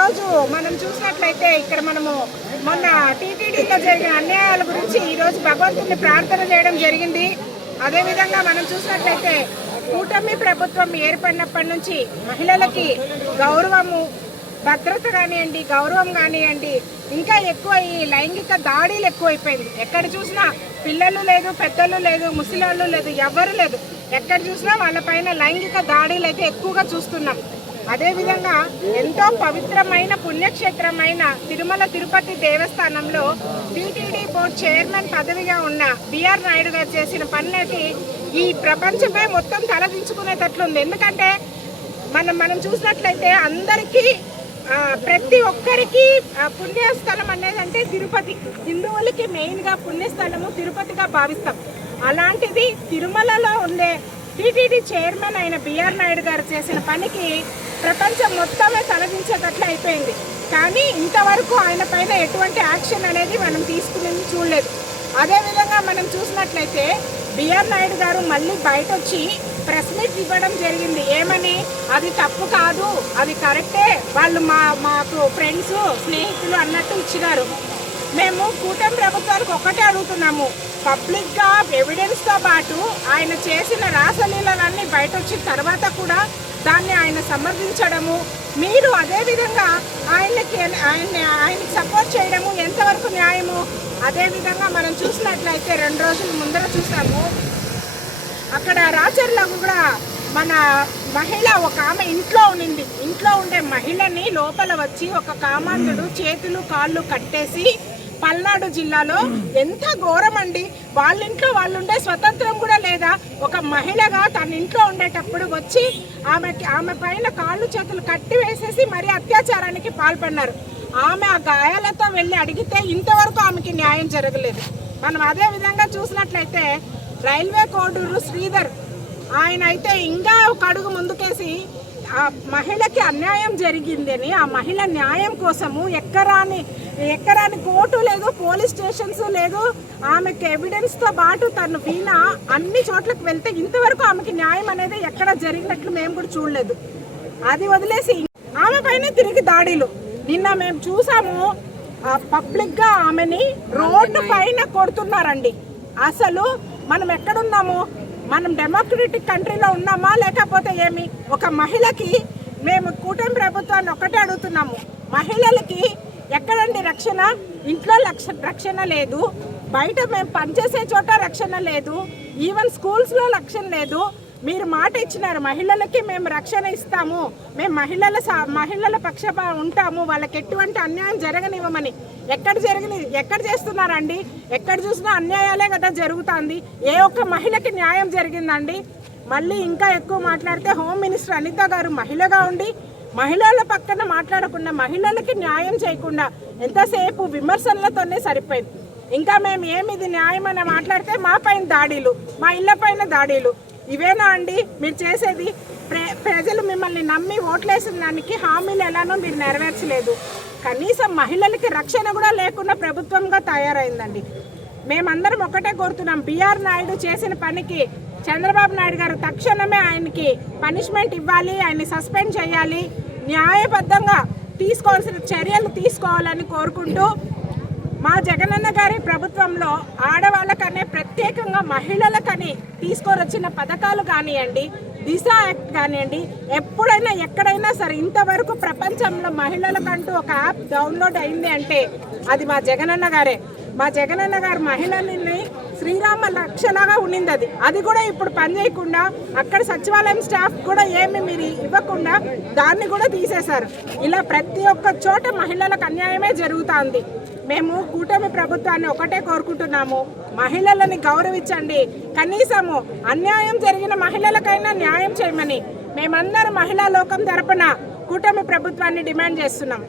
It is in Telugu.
ఈరోజు మనం చూసినట్లయితే ఇక్కడ మనము మొన్న టీటీడీలో జరిగిన అన్యాయాల గురించి ఈరోజు భగవంతుని ప్రార్థన చేయడం జరిగింది. అదేవిధంగా మనం చూసినట్లయితే కూటమి ప్రభుత్వం ఏర్పడినప్పటి నుంచి మహిళలకి గౌరవము, భద్రత కానివ్వండి, గౌరవం కానివ్వండి, ఇంకా ఎక్కువ ఈ లైంగిక దాడులు ఎక్కువైపోయింది. ఎక్కడ చూసినా పిల్లలు లేదు, పెద్దలు లేదు, ముసలివాళ్ళు లేదు, ఎవరు లేదు. ఎక్కడ చూసినా వాళ్ళపైన లైంగిక దాడులు అయితే ఎక్కువగా చూస్తున్నాం. అదేవిధంగా ఎంతో పవిత్రమైన పుణ్యక్షేత్రమైన తిరుమల తిరుపతి దేవస్థానంలో టీటీడీ బోర్డు చైర్మన్ పదవిగా ఉన్న బిఆర్ నాయుడు గారు చేసిన పనులకి ఈ ప్రపంచమే మొత్తం తలదించుకునేటట్లుంది. ఎందుకంటే మనం చూసినట్లయితే అందరికీ ప్రతి ఒక్కరికి పుణ్యస్థలం అనేది అంటే తిరుపతి. హిందువులకి మెయిన్గా పుణ్యస్థలము తిరుపతిగా భావిస్తాం. అలాంటిది తిరుమలలో ఉండే టీటీడీ చైర్మన్ అయిన బిఆర్ నాయుడు గారు చేసిన పనికి ప్రపంచం మొత్తమే తలదించేటట్లు అయిపోయింది. కానీ ఇంతవరకు ఆయన పైన ఎటువంటి యాక్షన్ అనేది మనం తీసుకునేది చూడలేదు. అదేవిధంగా మనం చూసినట్లయితే బిఆర్ నాయుడు గారు మళ్ళీ బయట వచ్చి ప్రెస్ మీట్ ఇవ్వడం జరిగింది. ఏమని, అది తప్పు కాదు, అది కరెక్టే, వాళ్ళు మాకు ఫ్రెండ్స్, స్నేహితులు అన్నట్టు ఇచ్చినారు. మేము కూటమి ప్రభుత్వానికి ఒక్కటే అడుగుతున్నాము, పబ్లిక్గా ఎవిడెన్స్తో పాటు ఆయన చేసిన రాసలీలలన్నీ బయట వచ్చిన తర్వాత కూడా దాన్ని ఆయన సమర్థించడము, మీరు అదేవిధంగా ఆయనకి సపోర్ట్ చేయడము ఎంతవరకు న్యాయము. అదేవిధంగా మనం చూసినట్లయితే 2 రోజుల ముందర చూసాము, అక్కడ రాచర్లో కూడా మన మహిళ ఒక ఆమె ఇంట్లో ఉండింది. ఇంట్లో ఉండే మహిళని లోపల వచ్చి ఒక కామాంధుడు చేతులు కాళ్ళు కట్టేసి, పల్నాడు జిల్లాలో ఎంత ఘోరం అండి. వాళ్ళ ఇంట్లో వాళ్ళు ఉండే స్వతంత్రం కూడా లేదా. ఒక మహిళగా తన ఇంట్లో ఉండేటప్పుడు వచ్చి ఆమె పైన కాళ్ళు చేతులు కట్టి వేసేసి మరి అత్యాచారానికి పాల్పడినారు. ఆమె ఆ గాయాలతో వెళ్ళి అడిగితే ఇంతవరకు ఆమెకి న్యాయం జరగలేదు. మనం అదే విధంగా చూసినట్లయితే రైల్వే కోడూరు శ్రీధర్ ఆయన అయితే ఇంకా ఒక అడుగు ముందుకేసి ఆ మహిళకి అన్యాయం జరిగిందని, ఆ మహిళ న్యాయం కోసము ఎక్కరాని కోర్టు లేదు, పోలీస్ స్టేషన్స్ లేదు, ఆమెకి ఎవిడెన్స్తో పాటు తను వీణ అన్ని చోట్లకు వెళ్తే ఇంతవరకు ఆమెకి న్యాయం అనేది ఎక్కడ జరిగినట్లు మేము కూడా చూడలేదు. అది వదిలేసి ఆమె పైన తిరిగి దాడులు. నిన్న మేము చూసాము, పబ్లిక్గా ఆమెని రోడ్డు పైన కొడుతున్నారండి. అసలు మనం ఎక్కడున్నాము? మనం డెమోక్రటిక్ కంట్రీలో ఉన్నామా లేకపోతే ఏమి? ఒక మహిళకి మేము కూటమి ప్రభుత్వాన్ని ఒక్కటే అడుగుతున్నాము, మహిళలకి ఎక్కడండి రక్షణ? ఇంట్లో రక్షణ లేదు, బయట మేము పనిచేసే చోట రక్షణ లేదు, ఈవెన్ స్కూల్స్లో రక్షణ లేదు. మీరు మాట ఇచ్చినారు, మహిళలకి మేము రక్షణ ఇస్తాము, మేము మహిళల పక్షపా ఉంటాము, వాళ్ళకి ఎటువంటి అన్యాయం జరగనివ్వమని. ఎక్కడ చేస్తున్నారండి? ఎక్కడ చూసినా అన్యాయాలే కదా జరుగుతుంది. ఏ ఒక్క మహిళకి న్యాయం జరిగిందండి? మళ్ళీ ఇంకా ఎక్కువ మాట్లాడితే హోమ్ మినిస్టర్ అనిత గారు మహిళగా ఉండి మహిళల పక్కన మాట్లాడకుండా, మహిళలకి న్యాయం చేయకుండా ఎంతసేపు విమర్శనలతోనే సరిపోయింది. ఇంకా మేము ఏమిది న్యాయం అని మాట్లాడితే మా పైన దాడులు, మా ఇళ్ళ పైన దాడులు. ఇవేనా అండి మీరు చేసేది? ప్రజలు మిమ్మల్ని నమ్మి ఓట్లేసిన దానికి హామీలు ఎలానో మీరు నెరవేర్చలేదు. కనీసం మహిళలకి రక్షణ కూడా లేకుండా ప్రభుత్వంగా తయారైందండి. మేమందరం ఒకటే కోరుతున్నాం, బిఆర్ నాయుడు చేసిన పనికి చంద్రబాబు నాయుడు గారు తక్షణమే ఆయనకి పనిష్మెంట్ ఇవ్వాలి, ఆయన్ని సస్పెండ్ చేయాలి, న్యాయబద్ధంగా తీసుకోవాల్సిన చర్యలు తీసుకోవాలని కోరుకుంటూ, మా జగనన్న గారి ప్రభుత్వంలో ఆడవాళ్ళకనే ప్రత్యేకంగా మహిళలకని తీసుకొచ్చిన పథకాలు కానివ్వండి, దిశ యాక్ట్ కానివ్వండి, ఎప్పుడైనా ఎక్కడైనా సరే ఇంతవరకు ప్రపంచంలో మహిళలకంటూ ఒక యాప్ డౌన్లోడ్ అయింది అంటే అది మా జగనన్న గారే. మా జగనన్న గారు మహిళల్ని శ్రీరామ రక్షలాగా ఉండింది. అది కూడా ఇప్పుడు పనిచేయకుండా, అక్కడ సచివాలయం స్టాఫ్ కూడా ఏమి మీరు ఇవ్వకుండా దాన్ని కూడా తీసేశారు. ఇలా ప్రతి ఒక్క చోట మహిళలకు అన్యాయమే జరుగుతుంది. మేము కూటమి ప్రభుత్వాన్ని ఒకటే కోరుకుంటున్నాము, మహిళలని గౌరవించండి, కనీసము అన్యాయం జరిగిన మహిళలకైనా న్యాయం చేయమని మేమందరం మహిళా లోకం తరపున కూటమి ప్రభుత్వాన్ని డిమాండ్ చేస్తున్నాం.